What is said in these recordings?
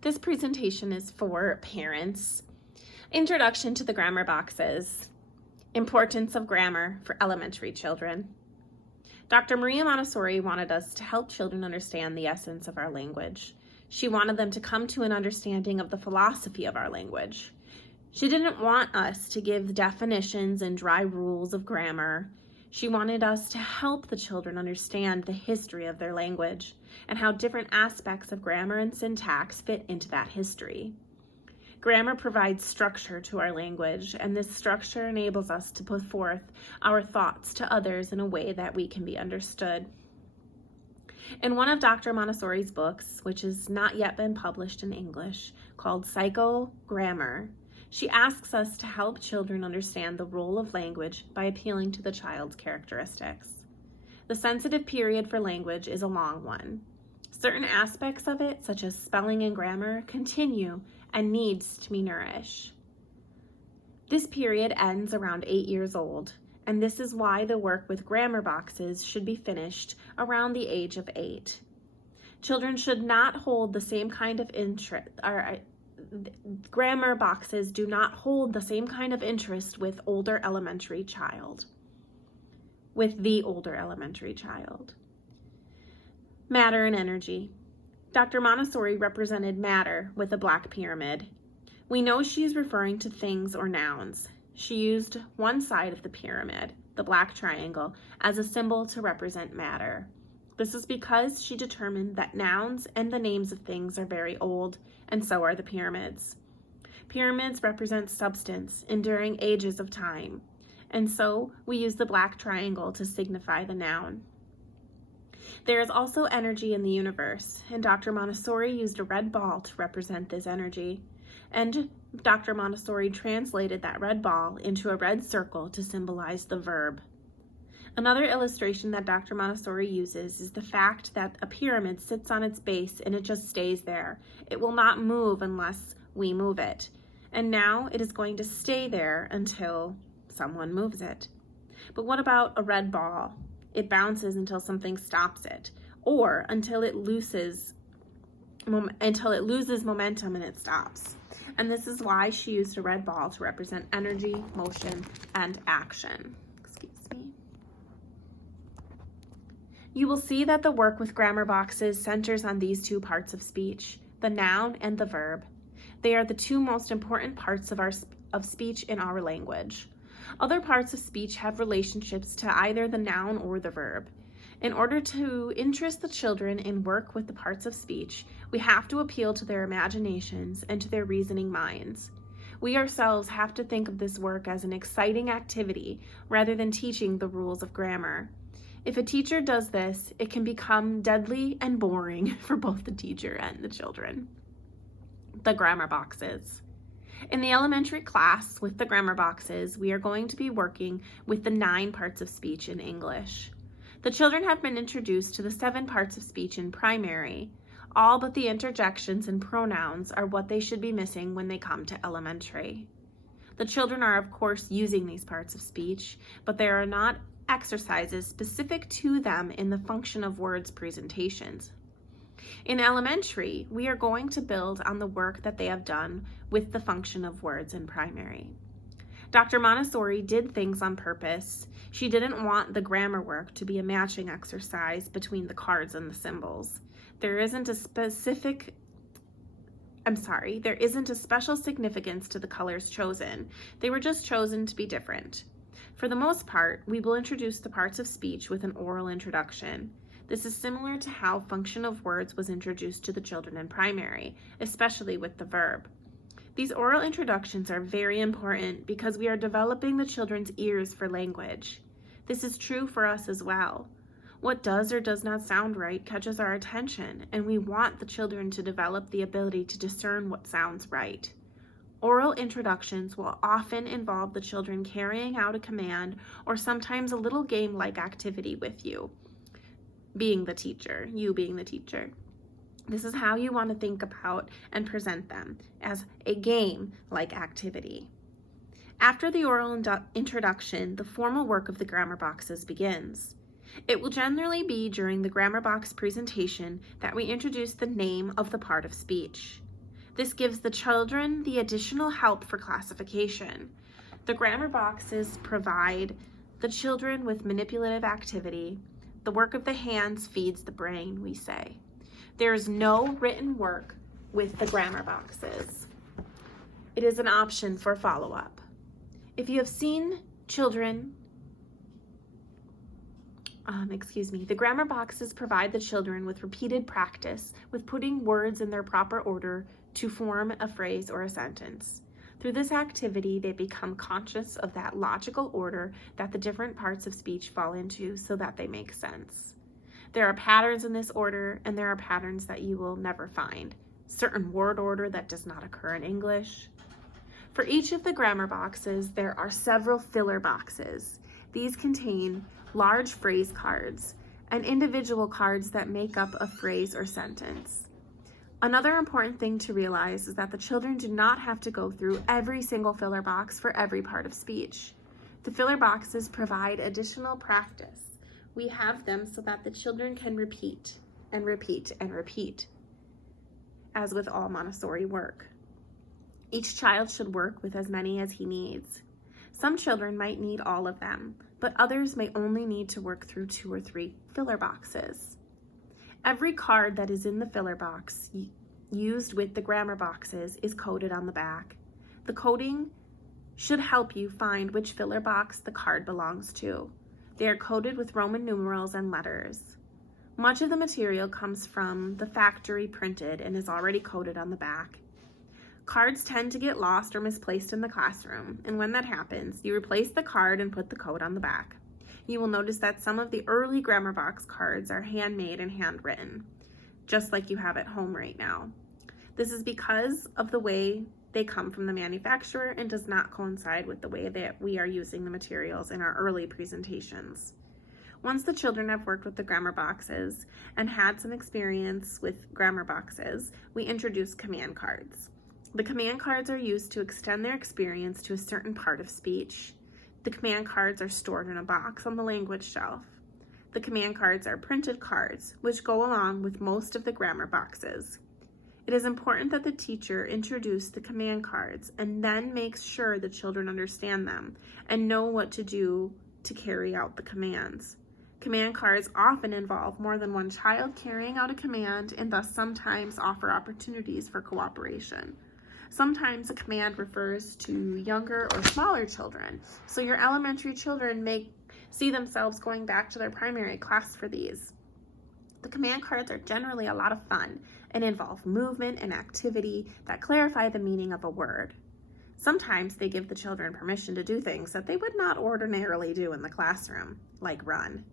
This presentation is for parents. Introduction to the grammar boxes. Importance of grammar for elementary children. Dr. Maria Montessori wanted us to help children understand the essence of our language. She wanted them to come to an understanding of the philosophy of our language. She didn't want us to give definitions and dry rules of grammar. She wanted us to help the children understand the history of their language and how different aspects of grammar and syntax fit into that history. Grammar provides structure to our language, and this structure enables us to put forth our thoughts to others in a way that we can be understood. In one of Dr. Montessori's books, which has not yet been published in English, called Psychogrammar, she asks us to help children understand the role of language by appealing to the child's characteristics. The sensitive period for language is a long one. Certain aspects of it, such as spelling and grammar, continue and needs to be nourished. This period ends around 8 years old, and this is why the work with grammar boxes should be finished around the age of 8. Children should not hold the same kind of interest, grammar boxes do not hold the same kind of interest with the older elementary child. Matter and energy. Dr. Montessori represented matter with a black pyramid. We know she is referring to things or nouns. She used one side of the pyramid, the black triangle, as a symbol to represent matter. This is because she determined that nouns and the names of things are very old, and so are the pyramids. Pyramids represent substance enduring ages of time, and so we use the black triangle to signify the noun. There is also energy in the universe, and Dr. Montessori used a red ball to represent this energy, and Dr. Montessori translated that red ball into a red circle to symbolize the verb. Another illustration that Dr. Montessori uses is the fact that a pyramid sits on its base and it just stays there. It will not move unless we move it. And now it is going to stay there until someone moves it. But what about a red ball? It bounces until something stops it, or until it loses momentum and it stops. And this is why she used a red ball to represent energy, motion, and action. You will see that the work with grammar boxes centers on these two parts of speech, the noun and the verb. They are the two most important parts of speech in our language. Other parts of speech have relationships to either the noun or the verb. In order to interest the children in work with the parts of speech, we have to appeal to their imaginations and to their reasoning minds. We ourselves have to think of this work as an exciting activity rather than teaching the rules of grammar. If a teacher does this, it can become deadly and boring for both the teacher and the children. The grammar boxes. In the elementary class with the grammar boxes, we are going to be working with the 9 parts of speech in English. The children have been introduced to the 7 parts of speech in primary. All but the interjections and pronouns are what they should be missing when they come to elementary. The children are, of course, using these parts of speech, but there are not exercises specific to them in the function of words presentations. In elementary, we are going to build on the work that they have done with the function of words in primary. Dr. Montessori did things on purpose. She didn't want the grammar work to be a matching exercise between the cards and the symbols. There isn't a special significance to the colors chosen. They were just chosen to be different. For the most part, we will introduce the parts of speech with an oral introduction. This is similar to how function of words was introduced to the children in primary, especially with the verb. These oral introductions are very important because we are developing the children's ears for language. This is true for us as well. What does or does not sound right catches our attention, and we want the children to develop the ability to discern what sounds right. Oral introductions will often involve the children carrying out a command or sometimes a little game-like activity with you being the teacher. This is how you want to think about and present them, as a game-like activity. After the oral introduction, the formal work of the grammar boxes begins. It will generally be during the grammar box presentation that we introduce the name of the part of speech. This gives the children the additional help for classification. The grammar boxes provide the children with manipulative activity. The work of the hands feeds the brain, we say. There is no written work with the grammar boxes. It is an option for follow-up. If you have seen children, the grammar boxes provide the children with repeated practice with putting words in their proper order to form a phrase or a sentence. Through this activity, they become conscious of that logical order that the different parts of speech fall into so that they make sense. There are patterns in this order, and there are patterns that you will never find. Certain word order that does not occur in English. For each of the grammar boxes, there are several filler boxes. These contain large phrase cards and individual cards that make up a phrase or sentence. Another important thing to realize is that the children do not have to go through every single filler box for every part of speech. The filler boxes provide additional practice. We have them so that the children can repeat and repeat and repeat, as with all Montessori work. Each child should work with as many as he needs. Some children might need all of them, but others may only need to work through 2 or 3 filler boxes. Every card that is in the filler box used with the grammar boxes is coded on the back. The coding should help you find which filler box the card belongs to. They are coded with Roman numerals and letters. Much of the material comes from the factory printed and is already coded on the back. Cards tend to get lost or misplaced in the classroom, and when that happens, you replace the card and put the code on the back. You will notice that some of the early grammar box cards are handmade and handwritten, just like you have at home right now. This is because of the way they come from the manufacturer and does not coincide with the way that we are using the materials in our early presentations. Once the children have worked with the grammar boxes and had some experience with grammar boxes, we introduce command cards. The command cards are used to extend their experience to a certain part of speech. The command cards are stored in a box on the language shelf. The command cards are printed cards, which go along with most of the grammar boxes. It is important that the teacher introduce the command cards and then makes sure the children understand them and know what to do to carry out the commands. Command cards often involve more than one child carrying out a command and thus sometimes offer opportunities for cooperation. Sometimes a command refers to younger or smaller children, so your elementary children may see themselves going back to their primary class for these. The command cards are generally a lot of fun and involve movement and activity that clarify the meaning of a word. Sometimes they give the children permission to do things that they would not ordinarily do in the classroom, like run.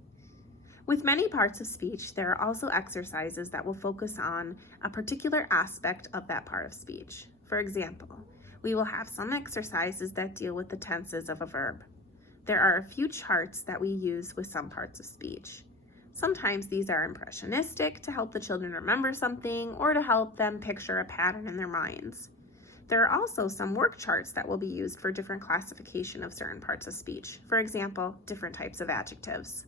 With many parts of speech, there are also exercises that will focus on a particular aspect of that part of speech. For example, we will have some exercises that deal with the tenses of a verb. There are a few charts that we use with some parts of speech. Sometimes these are impressionistic to help the children remember something or to help them picture a pattern in their minds. There are also some work charts that will be used for different classification of certain parts of speech. For example, different types of adjectives.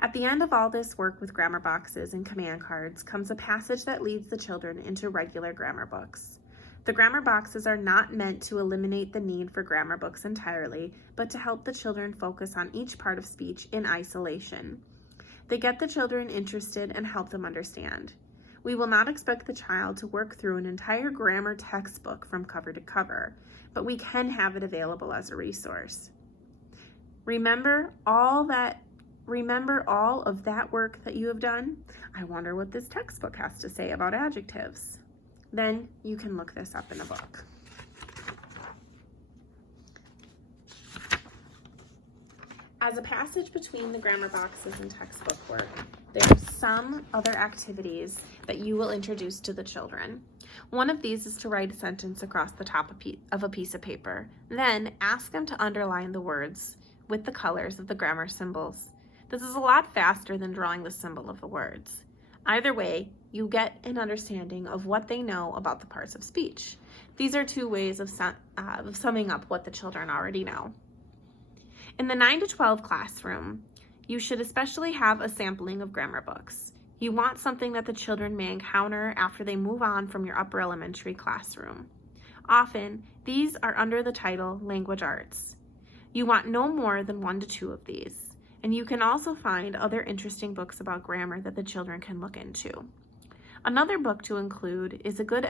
At the end of all this work with grammar boxes and command cards comes a passage that leads the children into regular grammar books. The grammar boxes are not meant to eliminate the need for grammar books entirely, but to help the children focus on each part of speech in isolation. They get the children interested and help them understand. We will not expect the child to work through an entire grammar textbook from cover to cover, but we can have it available as a resource. Remember all of that work that you have done? I wonder what this textbook has to say about adjectives. Then you can look this up in a book. As a passage between the grammar boxes and textbook work, there are some other activities that you will introduce to the children. One of these is to write a sentence across the top of a piece of paper. Then ask them to underline the words with the colors of the grammar symbols. This is a lot faster than drawing the symbol of the words. Either way, you get an understanding of what they know about the parts of speech. These are 2 ways of summing up what the children already know. In the 9 to 12 classroom, you should especially have a sampling of grammar books. You want something that the children may encounter after they move on from your upper elementary classroom. Often, these are under the title Language Arts. You want no more than 1 to 2 of these, and you can also find other interesting books about grammar that the children can look into. Another book to include is a good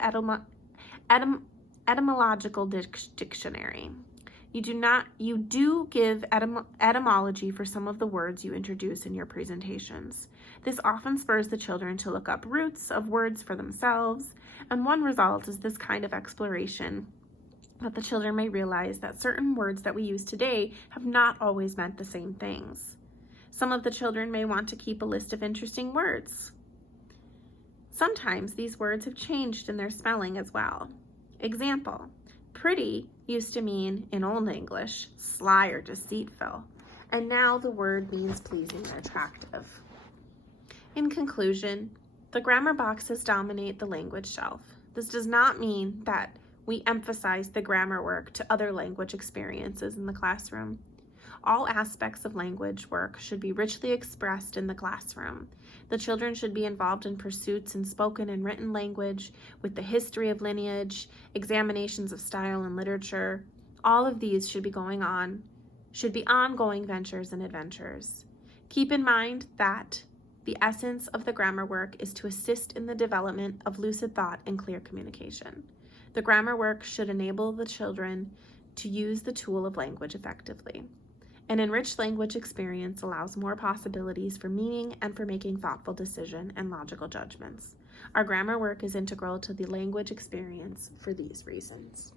Etymological Dictionary. You do give etymology for some of the words you introduce in your presentations. This often spurs the children to look up roots of words for themselves, and one result is this kind of exploration that the children may realize that certain words that we use today have not always meant the same things. Some of the children may want to keep a list of interesting words. Sometimes these words have changed in their spelling as well. Example, pretty used to mean, in Old English, sly or deceitful, and now the word means pleasing or attractive. In conclusion, the grammar boxes dominate the language shelf. This does not mean that we emphasize the grammar work to other language experiences in the classroom. All aspects of language work should be richly expressed in the classroom. The children should be involved in pursuits in spoken and written language, with the history of lineage, examinations of style and literature. All of these should be ongoing ventures and adventures. Keep in mind that the essence of the grammar work is to assist in the development of lucid thought and clear communication. The grammar work should enable the children to use the tool of language effectively. An enriched language experience allows more possibilities for meaning and for making thoughtful decision and logical judgments. Our grammar work is integral to the language experience for these reasons.